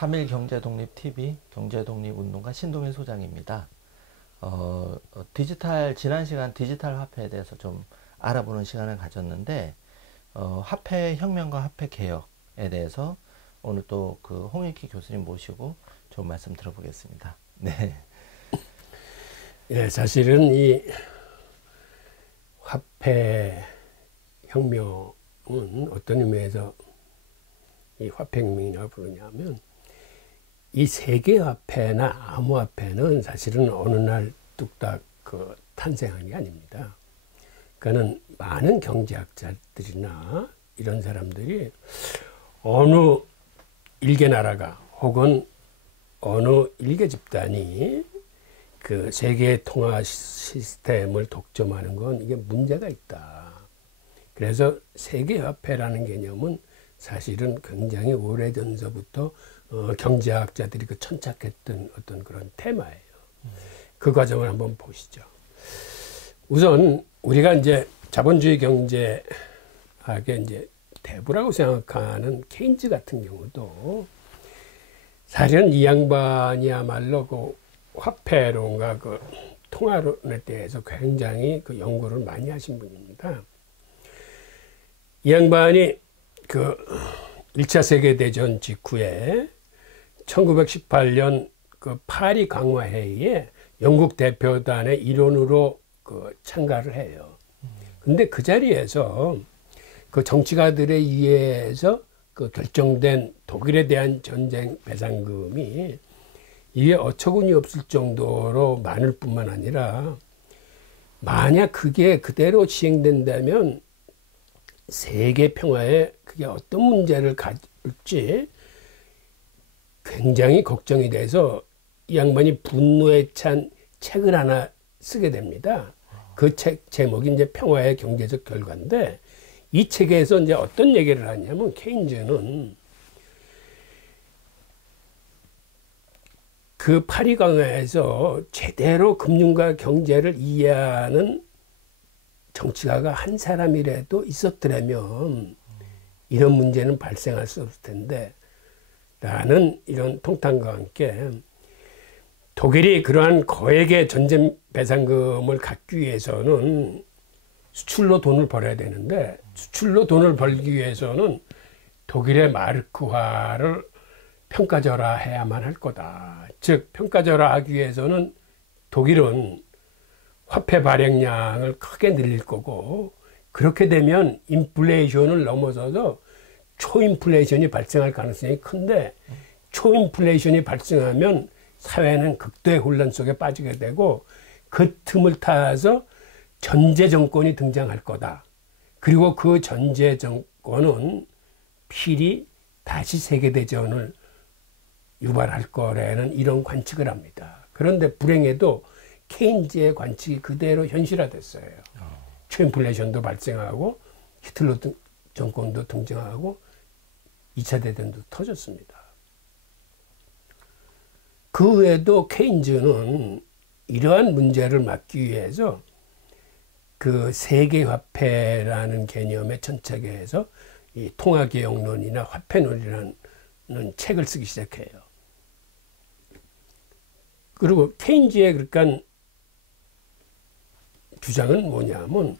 3일 경제독립TV 경제독립운동가 신동일 소장입니다. 지난 시간 디지털 화폐에 대해서 좀 알아보는 시간을 가졌는데, 화폐 혁명과 화폐 개혁에 대해서 오늘 또 그 홍익희 교수님 모시고 좀 말씀 들어보겠습니다. 네. 예, 사실은 이 화폐 혁명은 어떤 의미에서 이 화폐 혁명이라고 부르냐면, 이 세계화폐나 암호화폐는 사실은 어느 날 뚝딱 탄생한 게 아닙니다. 그러니까는 많은 경제학자들이나 이런 사람들이 어느 일개 나라가 혹은 어느 일개 집단이 그 세계 통화 시스템을 독점하는 건 이게 문제가 있다. 그래서 세계화폐라는 개념은 사실은 굉장히 오래전서부터 경제학자들이 천착했던 어떤 그런 테마예요. 그 과정을 한번 보시죠. 우선 우리가 이제 자본주의 경제학의 이제 대부라고 생각하는 케인즈 같은 경우도 사실은 이 양반이야말로 그 화폐론과 그 통화론에 대해서 굉장히 그 연구를 많이 하신 분입니다. 이 양반이 그 1차 세계대전 직후에 1918년 그 파리 강화회의에 영국 대표단의 일원으로 그 참가를 해요. 근데 그 자리에서 그 정치가들에 의해서 그 결정된 독일에 대한 전쟁 배상금이 이게 어처구니 없을 정도로 많을 뿐만 아니라, 만약 그게 그대로 시행된다면 세계 평화에 그게 어떤 문제를 가질지 굉장히 걱정이 돼서 이 양반이 분노에 찬 책을 하나 쓰게 됩니다. 그 책 제목이 이제 평화의 경제적 결과인데, 이 책에서 이제 어떤 얘기를 하냐면, 케인즈는 그 파리 강화에서 제대로 금융과 경제를 이해하는 정치가가 한 사람이라도 있었더라면 이런 문제는 발생할 수 없을 텐데, 라는 이런 통탄과 함께 독일이 그러한 거액의 전쟁 배상금을 갖기 위해서는 수출로 돈을 벌어야 되는데, 수출로 돈을 벌기 위해서는 독일의 마르크화를 평가절하해야만 할 거다. 즉 평가절하하기 위해서는 독일은 화폐 발행량을 크게 늘릴 거고, 그렇게 되면 인플레이션을 넘어서서 초인플레이션이 발생할 가능성이 큰데, 초인플레이션이 발생하면 사회는 극도의 혼란 속에 빠지게 되고, 그 틈을 타서 전제 정권이 등장할 거다. 그리고 그 전제 정권은 필히 다시 세계대전을 유발할 거라는 이런 관측을 합니다. 그런데 불행해도 케인즈의 관측이 그대로 현실화됐어요. 초인플레이션도 발생하고 히틀러 정권도 등장하고 2차 대전도 터졌습니다. 그 외에도 케인즈는 이러한 문제를 막기 위해서 그 세계화폐라는 개념에 천착해서 이 통화개혁론이나 화폐론이라는 책을 쓰기 시작해요. 그리고 케인즈의 그러니까 주장은 뭐냐면,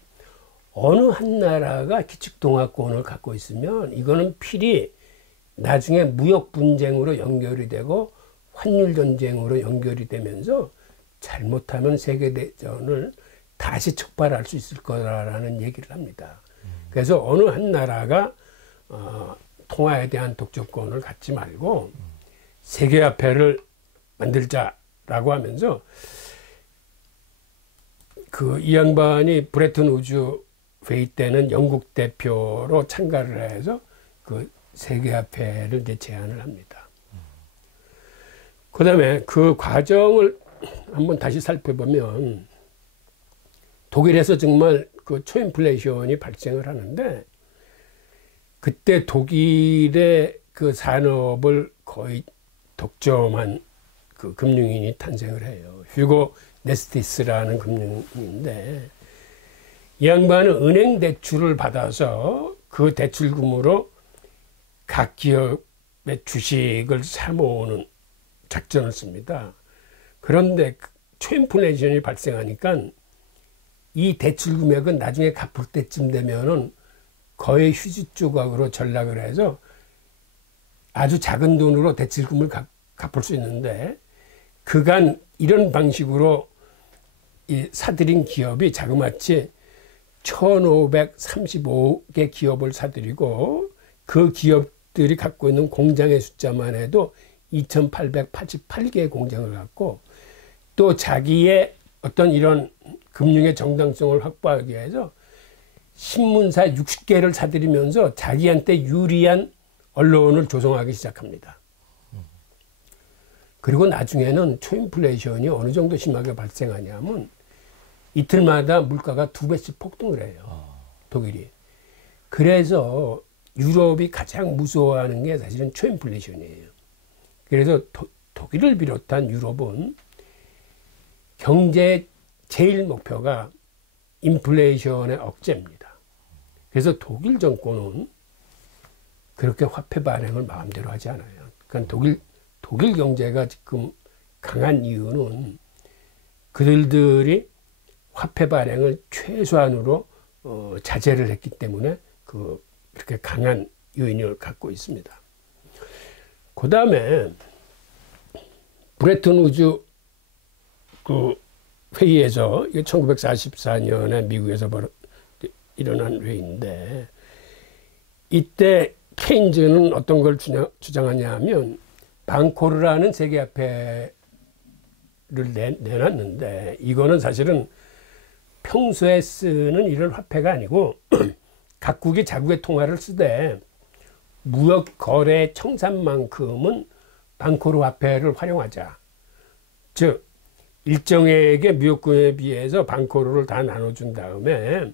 어느 한 나라가 기축통화권을 갖고 있으면 이거는 필히 나중에 무역 분쟁으로 연결이 되고 환율 전쟁으로 연결이 되면서 잘못하면 세계대전을 다시 촉발할 수 있을 거라는 얘기를 합니다. 그래서 어느 한 나라가 통화에 대한 독점권을 갖지 말고 세계화폐를 만들자라고 하면서, 이 양반이 브레튼 우즈 회의 때는 영국 대표로 참가를 해서 그 세계화폐를 이제 제안을 합니다. 그 다음에 그 과정을 한번 다시 살펴보면, 독일에서 정말 그 초인플레이션이 발생을 하는데, 그때 독일의 그 산업을 거의 독점한 그 금융인이 탄생을 해요. 휴고 네스티스라는 금융인인데, 이 양반은 은행 대출을 받아서 그 대출금으로 각 기업에 주식을 사모으는 작전을 씁니다. 그런데 초인플레이션이 발생하니까 이 대출 금액은 나중에 갚을 때쯤 되면은 거의 휴지 조각으로 전락을 해서 아주 작은 돈으로 대출금을 갚을 수 있는데, 그간 이런 방식으로 사들인 기업이 자그마치 1535개 기업을 사들이고, 그 기업들이 갖고 있는 공장의 숫자만 해도 2888개의 공장을 갖고, 또 자기의 어떤 이런 금융의 정당성을 확보하기 위해서 신문사 60개를 사들이면서 자기한테 유리한 언론을 조성하기 시작합니다. 그리고 나중에는 초인플레이션이 어느 정도 심하게 발생하냐면 이틀마다 물가가 2배씩 폭등을 해요. 독일이. 그래서 유럽이 가장 무서워하는 게 사실은 초인플레이션이에요. 그래서 독일을 비롯한 유럽은 경제의 제일 목표가 인플레이션의 억제입니다. 그래서 독일 정권은 그렇게 화폐 발행을 마음대로 하지 않아요. 그러니까 독일 경제가 지금 강한 이유는 그들이 화폐 발행을 최소한으로 자제를 했기 때문에 그렇게 강한 요인을 갖고 있습니다. 그 다음에 브레튼 우즈 회의에서, 이게 1944년에 미국에서 일어난 회의인데, 이때 케인즈는 어떤 걸 주장하냐 하면, 방코르라는 세계화폐를 내놨는데, 이거는 사실은 평소에 쓰는 이런 화폐가 아니고 각국이 자국의 통화를 쓰되 무역 거래 청산만큼은 방코르 화폐를 활용하자. 즉 일정액의 무역금에 비해서 방코르를 다 나눠준 다음에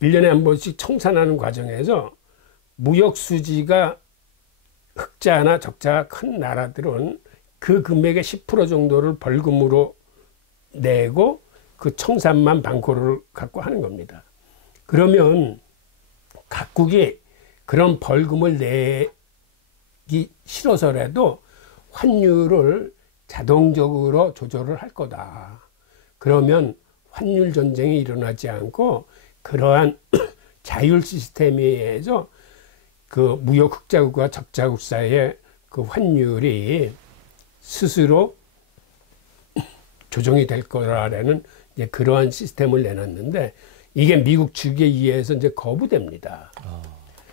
1년에 한 번씩 청산하는 과정에서 무역 수지가 흑자나 적자가 큰 나라들은 그 금액의 10% 정도를 벌금으로 내고 그 청산만 방코르를 갖고 하는 겁니다. 그러면 각국이 그런 벌금을 내기 싫어서라도 환율을 자동적으로 조절을 할 거다. 그러면 환율 전쟁이 일어나지 않고 그러한 자율 시스템에 의해서 그 무역 흑자국과 적자국 사이의 그 환율이 스스로 조정이 될 거라는 이제 그러한 시스템을 내놨는데, 이게 미국 측에 의해서 이제 거부됩니다.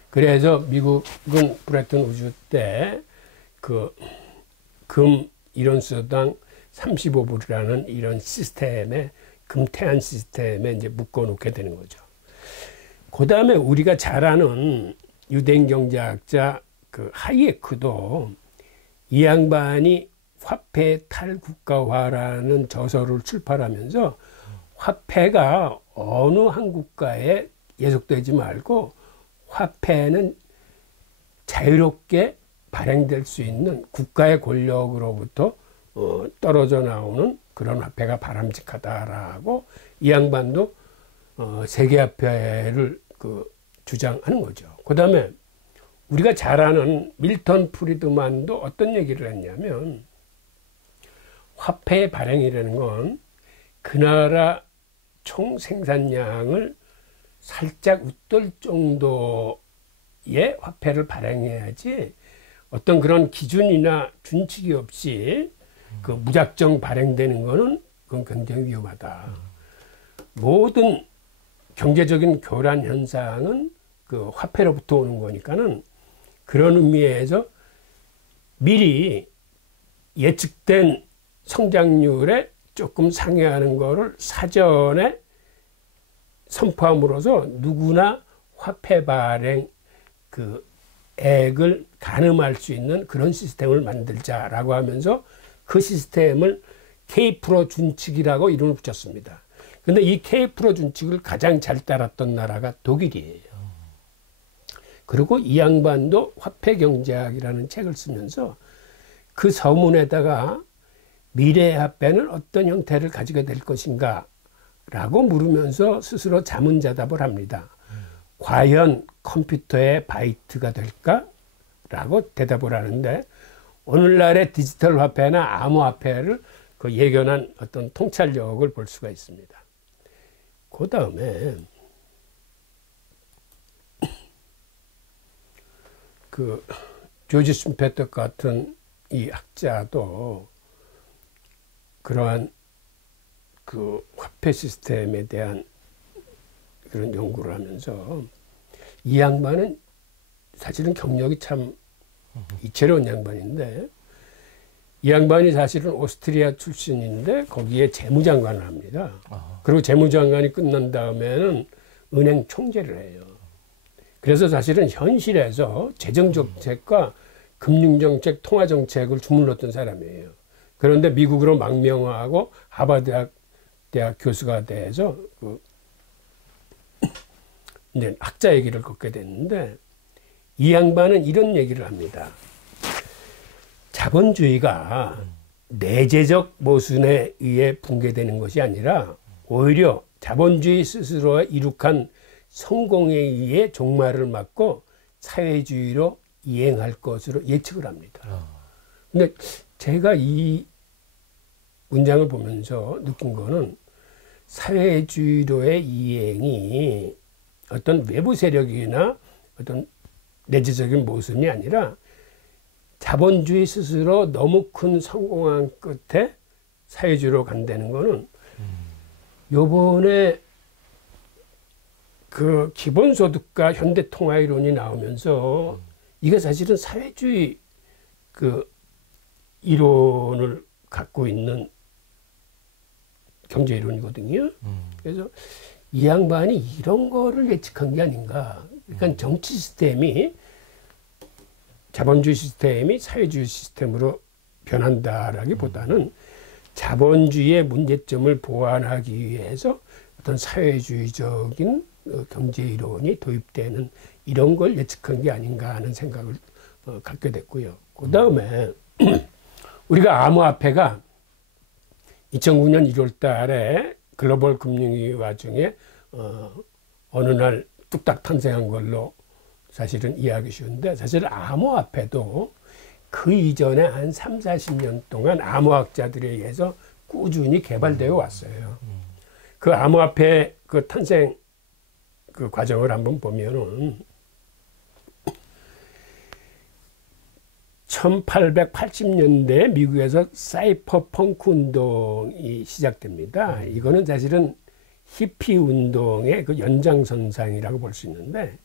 그래서 미국은 브레튼 우즈 때 금 일원수당 35불이라는 이런 시스템에, 금태한 시스템에 이제 묶어놓게 되는 거죠. 그 다음에 우리가 잘 아는 유대인 경제학자 하이에크도 이 양반이 화폐 탈국가화라는 저서를 출판하면서 화폐가 어느 한 국가에 예속되지 말고 화폐는 자유롭게 발행될 수 있는 국가의 권력으로부터 떨어져 나오는 그런 화폐가 바람직하다라고 이 양반도 세계화폐를 주장하는 거죠. 그 다음에 우리가 잘 아는 밀턴 프리드만도 어떤 얘기를 했냐면, 화폐의 발행이라는 건 그 나라 총 생산량을 살짝 웃돌 정도의 화폐를 발행해야지, 어떤 그런 기준이나 준칙이 없이 무작정 발행되는 거는 그건 굉장히 위험하다. 모든 경제적인 교란 현상은 그 화폐로부터 오는 거니까는 그런 의미에서 미리 예측된 성장률에 조금 상회하는 거를 사전에 선포함으로써 누구나 화폐 발행 액을 가늠할 수 있는 그런 시스템을 만들자라고 하면서 그 시스템을 K-프로 준칙이라고 이름을 붙였습니다. 근데 이 K-프로 준칙을 가장 잘 따랐던 나라가 독일이에요. 그리고 이 양반도 화폐 경제학이라는 책을 쓰면서 그 서문에다가 미래의 화폐는 어떤 형태를 가지게 될 것인가 라고 물으면서 스스로 자문자답을 합니다. 과연 컴퓨터의 바이트가 될까? 라고 대답을 하는데 오늘날의 디지털 화폐나 암호화폐를 그 예견한 어떤 통찰력을 볼 수가 있습니다. 그 다음에 그 조지 슌페터 같은 이 학자도 그러한 그 화폐 시스템에 대한 그런 연구를 하면서 이 양반은 사실은 경력이 참 이채로운 양반인데 이 양반이 사실은 오스트리아 출신인데 거기에 재무장관을 합니다. 그리고 재무장관이 끝난 다음에는 은행 총재를 해요. 그래서 사실은 현실에서 재정정책과 금융정책, 통화정책을 주물렀던 사람이에요. 그런데 미국으로 망명하고 하버드 대학 교수가 돼서 이제 학자의 길을 걷게 됐는데 이 양반은 이런 얘기를 합니다. 자본주의가 내재적 모순에 의해 붕괴되는 것이 아니라 오히려 자본주의 스스로가 이룩한 성공에 의해 종말을 맞고 사회주의로 이행할 것으로 예측을 합니다. 근데 제가 이 문장을 보면서 느낀 거는 사회주의로의 이행이 어떤 외부 세력이나 어떤 내재적인 모순이 아니라 자본주의 스스로 너무 큰 성공한 끝에 사회주의로 간다는 거는 요번에 그 기본소득과 현대통화이론이 나오면서 이게 사실은 사회주의 그 이론을 갖고 있는 경제이론이거든요. 그래서 이 양반이 이런 거를 예측한 게 아닌가. 그러니까 정치 시스템이 자본주의 시스템이 사회주의 시스템으로 변한다라기보다는 자본주의의 문제점을 보완하기 위해서 어떤 사회주의적인 경제 이론이 도입되는 이런 걸 예측한 게 아닌가 하는 생각을 갖게 됐고요. 그 다음에 우리가 암호화폐가 2009년 1월 달에 글로벌 금융위기 와중에 어느 날 뚝딱 탄생한 걸로 사실은 이해하기 쉬운데 사실 암호화폐도 그 이전에 한 3, 40년 동안 암호학자들에 의해서 꾸준히 개발되어 왔어요. 그 암호화폐 그 탄생 그 과정을 한번 보면은 1880년대 미국에서 사이퍼펑크 운동이 시작됩니다. 이거는 사실은 히피 운동의 그 연장선상이라고 볼 수 있는데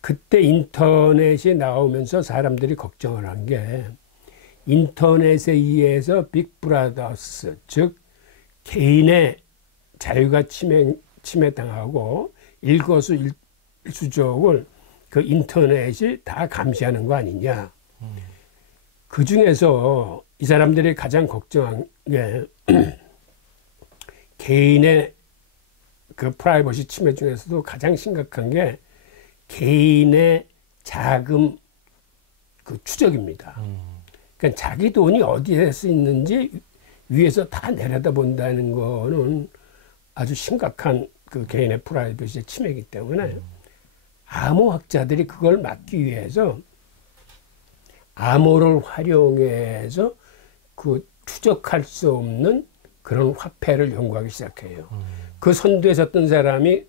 그때 인터넷이 나오면서 사람들이 걱정을 한 게 인터넷에 의해서 빅브라더스 즉 개인의 자유가 침해당하고 일거수일투족을 그 인터넷이 다 감시하는 거 아니냐. 그 중에서 이 사람들이 가장 걱정한 게 개인의 그 프라이버시 침해 중에서도 가장 심각한 게 개인의 자금 그 추적입니다. 그러니까 자기 돈이 어디에 쓰이는지 위에서 다 내려다본다는 거는 아주 심각한 그 개인의 프라이버시 침해이기 때문에 암호학자들이 그걸 막기 위해서 암호를 활용해서 그 추적할 수 없는 그런 화폐를 연구하기 시작해요. 그 선두에 섰던 사람이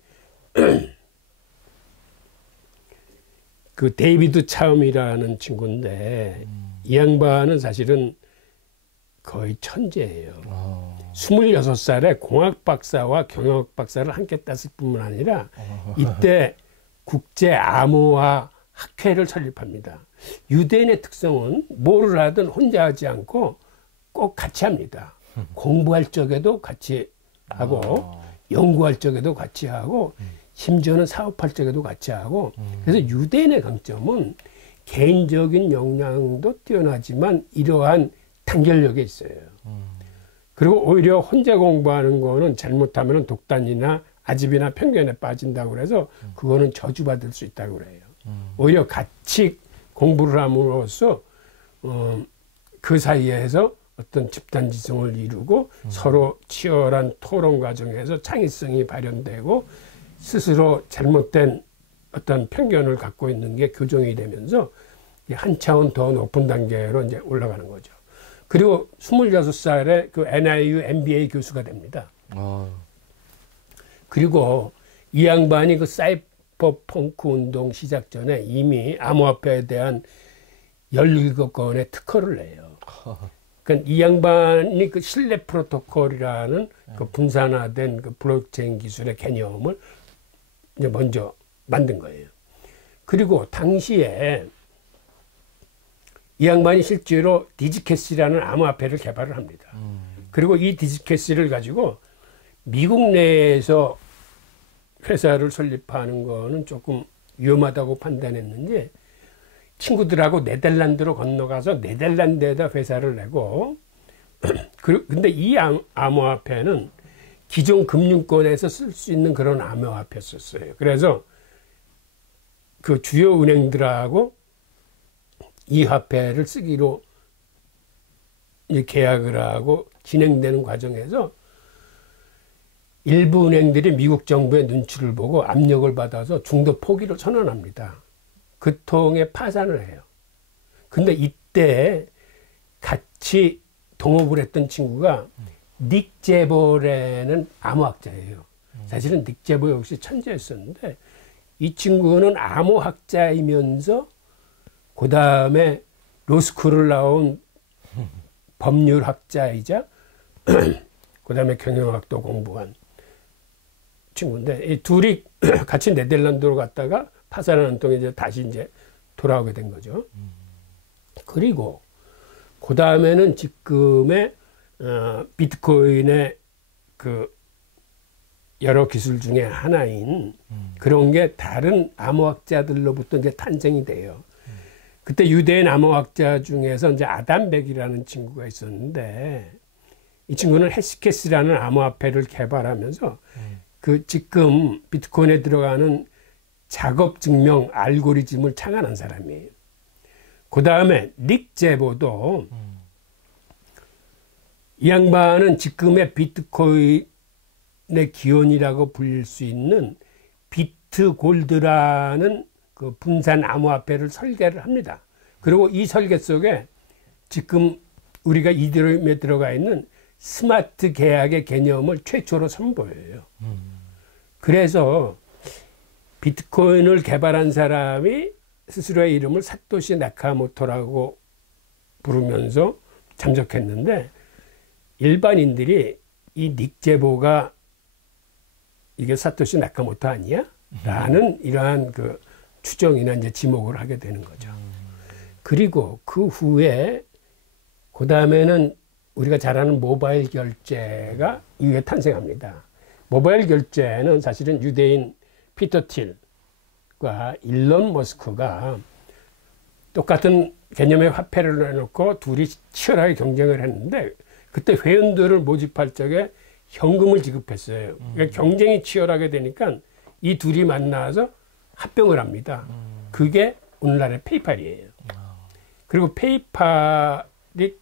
그 데이비드 차움이라는 친구인데 이 양반은 사실은 거의 천재예요. 26살에 공학 박사와 경영학 박사를 함께 땄을 뿐만 아니라 이때 국제 암호화 학회를 설립합니다. 유대인의 특성은 뭐를 하든 혼자 하지 않고 꼭 같이 합니다. 공부할 적에도 같이 하고 연구할 적에도 같이 하고 심지어는 사업할 적에도 같이 하고 그래서 유대인의 강점은 개인적인 역량도 뛰어나지만 이러한 단결력이 있어요. 그리고 오히려 혼자 공부하는 거는 잘못하면 독단이나 아집이나 편견에 빠진다고 그래서 그거는 저주받을 수 있다고 그래요. 오히려 같이 공부를 함으로써 그 사이에서 어떤 집단지성을 이루고 서로 치열한 토론 과정에서 창의성이 발현되고 스스로 잘못된 어떤 편견을 갖고 있는 게 교정이 되면서 한 차원 더 높은 단계로 이제 올라가는 거죠. 그리고 26살에 그 NIU MBA 교수가 됩니다. 그리고 이 양반이 그 사이버펑크 운동 시작 전에 이미 암호화폐에 대한 17건의 특허를 내요. 그러니까 이 양반이 그 신뢰 프로토콜이라는 그 분산화된 그 블록체인 기술의 개념을 이제 먼저 만든 거예요. 그리고 당시에 이 양반이 실제로 디지캐시라는 암호화폐를 개발을 합니다. 그리고 이 디지캐시를 가지고 미국 내에서 회사를 설립하는 거는 조금 위험하다고 판단했는지 친구들하고 네덜란드로 건너가서 네덜란드에다 회사를 내고 근데 이 암호화폐는 기존 금융권에서 쓸 수 있는 그런 암호화폐였어요. 그래서 그 주요 은행들하고 이 화폐를 쓰기로 계약을 하고 진행되는 과정에서 일부 은행들이 미국 정부의 눈치를 보고 압력을 받아서 중도 포기를 선언합니다. 그 통에 파산을 해요. 근데 이때 같이 동업을 했던 친구가 닉 제볼이라는 암호학자예요. 사실은 닉 제볼 역시 천재였었는데 이 친구는 암호학자이면서 그 다음에 로스쿨을 나온 법률학자이자 그 다음에 경영학도 공부한 친구인데 이 둘이 같이 네덜란드로 갔다가 파산하는 동안 이제 다시 이제 돌아오게 된 거죠. 그리고 그 다음에는 지금의 비트코인의 그 여러 기술 중에 하나인 그런 게 다른 암호학자들로부터 이제 탄생이 돼요. 그때 유대인 암호학자 중에서 이제 아담백이라는 친구가 있었는데 이 친구는 해시캐시라는 암호화폐를 개발하면서 그 지금 비트코인에 들어가는 작업 증명 알고리즘을 창안한 사람이에요. 그 다음에 닉 제보도 이 양반은 지금의 비트코인의 기원이라고 불릴 수 있는 비트골드라는 그 분산 암호화폐를 설계를 합니다. 그리고 이 설계 속에 지금 우리가 이더리움에 들어가 있는 스마트 계약의 개념을 최초로 선보여요. 그래서 비트코인을 개발한 사람이 스스로의 이름을 사토시 나카모토라고 부르면서 참석했는데 일반인들이 이 닉 제보가 이게 사토시 나카모토 아니야? 라는 이러한 그 추정이나 이제 지목을 하게 되는 거죠. 그리고 그 후에 그 다음에는 우리가 잘 아는 모바일 결제가 이후에 탄생합니다. 모바일 결제는 사실은 유대인 피터 틸과 일론 머스크가 똑같은 개념의 화폐를 내놓고 둘이 치열하게 경쟁을 했는데 그때 회원들을 모집할 적에 현금을 지급했어요. 그러니까 경쟁이 치열하게 되니까 이 둘이 만나서 합병을 합니다. 그게 오늘날의 페이팔이에요. 그리고 페이팔이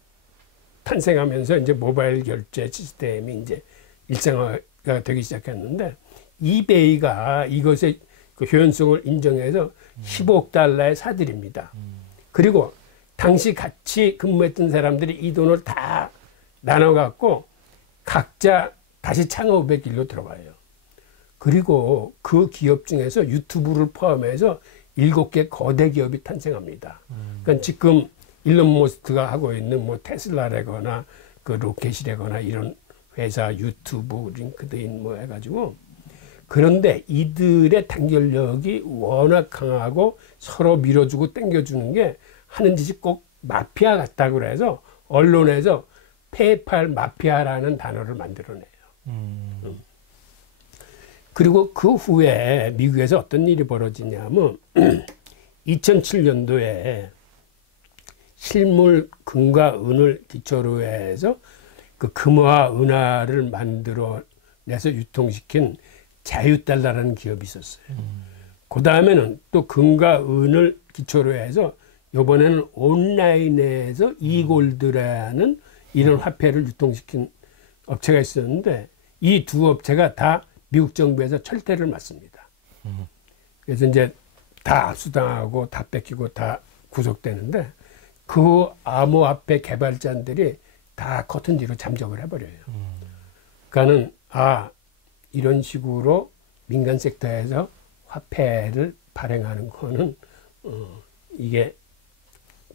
탄생하면서 이제 모바일 결제 시스템이 이제 일상화가 되기 시작했는데 이베이가 이것의 그 효연성을 인정해서 15억 달러에 사들입니다. 그리고 당시 같이 근무했던 사람들이 이 돈을 다 나눠갖고 각자 다시 창업의 길로 들어가요. 그리고 그 기업 중에서 유튜브를 포함해서 7개 거대 기업이 탄생합니다. 그러니까 지금 일론 머스크가 하고 있는 뭐 테슬라라거나 그 로켓이라거나 이런 회사 유튜브, 링크드인 뭐 해가지고 그런데 이들의 단결력이 워낙 강하고 서로 밀어주고 당겨주는 게 하는 짓이 꼭 마피아 같다고 그래서 언론에서 페이팔 마피아라는 단어를 만들어내요. 그리고 그 후에 미국에서 어떤 일이 벌어지냐면 2007년도에 실물 금과 은을 기초로 해서 그 금화 은화를 만들어내서 유통시킨 자유달러라는 기업이 있었어요. 그 다음에는 또 금과 은을 기초로 해서 이번에는 온라인에서 이골드라는 이런 화폐를 유통시킨 업체가 있었는데 이 두 업체가 다 미국 정부에서 철퇴를 맞습니다. 그래서 이제 다 압수당하고 다 뺏기고 다 구속되는데 그 암호화폐 개발자들이 다 커튼 뒤로 잠적을 해버려요. 그러니까는 이런 식으로 민간 섹터에서 화폐를 발행하는 거는 이게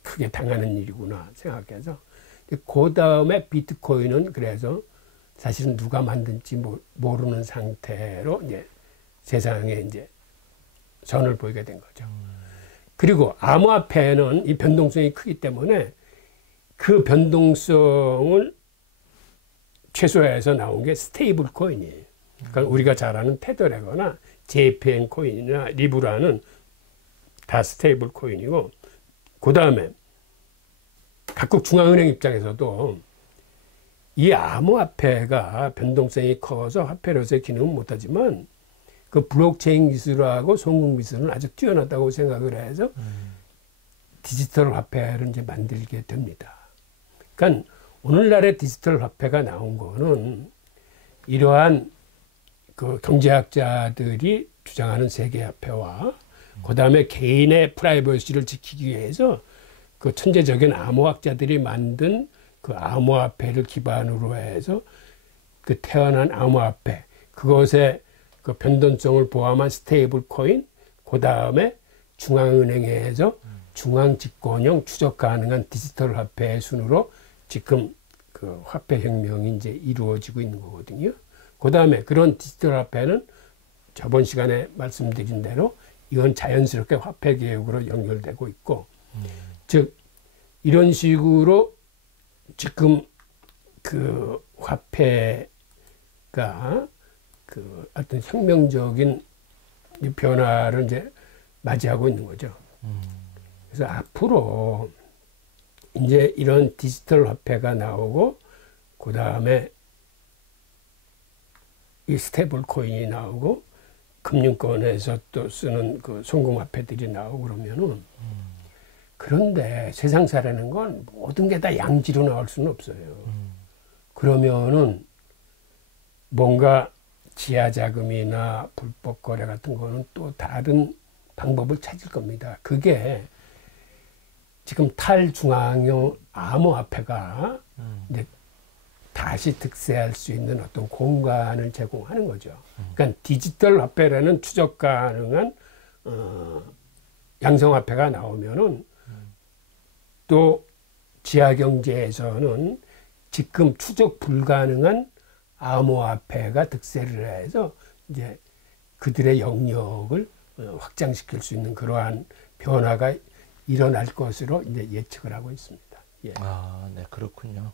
크게 당하는 일이구나 생각해서 그 다음에 비트코인은 그래서 사실은 누가 만든지 모르는 상태로 이제 세상에 이제 선을 보이게 된 거죠. 그리고 암호화폐는 이 변동성이 크기 때문에 그 변동성을 최소화해서 나온 게 스테이블 코인이에요. 그러니까 우리가 잘 아는 테더레거나 JPN 코인이나 리브라는 다 스테이블 코인이고, 그 다음에 각국 중앙은행 입장에서도 이 암호화폐가 변동성이 커서 화폐로서의 기능은 못하지만 그 블록체인 기술하고 송금 기술은 아주 뛰어나다고 생각을 해서 디지털 화폐를 이제 만들게 됩니다. 그러니까 오늘날의 디지털 화폐가 나온 거는 이러한 그 경제학자들이 주장하는 세계 화폐와 그 다음에 개인의 프라이버시를 지키기 위해서 그 천재적인 암호학자들이 만든 그 암호화폐를 기반으로 해서 그 태어난 암호화폐, 그것의 그 변동성을 포함한 스테이블 코인, 그 다음에 중앙은행에서 중앙 집권형 추적 가능한 디지털 화폐의 순으로 지금 그 화폐 혁명이 이제 이루어지고 있는 거거든요. 그 다음에 그런 디지털 화폐는 저번 시간에 말씀드린 대로 이건 자연스럽게 화폐 개혁으로 연결되고 있고, 즉 이런 식으로 지금 그 화폐가 그 어떤 혁명적인 변화를 이제 맞이하고 있는 거죠. 그래서 앞으로 이제 이런 디지털 화폐가 나오고, 그 다음에 이 스테이블 코인이 나오고, 금융권에서 또 쓰는 그 송금화폐들이 나오고 그러면은, 그런데 세상 사라는 건 모든 게 다 양지로 나올 수는 없어요. 그러면은 뭔가 지하자금이나 불법 거래 같은 거는 또 다른 방법을 찾을 겁니다. 그게 지금 탈중앙형 암호화폐가 이제 다시 득세할 수 있는 어떤 공간을 제공하는 거죠. 그러니까 디지털 화폐라는 추적 가능한 양성화폐가 나오면은 또 지하경제에서는 지금 추적 불가능한 암호화폐가 득세를 해서 이제 그들의 영역을 확장시킬 수 있는 그러한 변화가 일어날 것으로 이제 예측을 하고 있습니다. 예. 네, 그렇군요.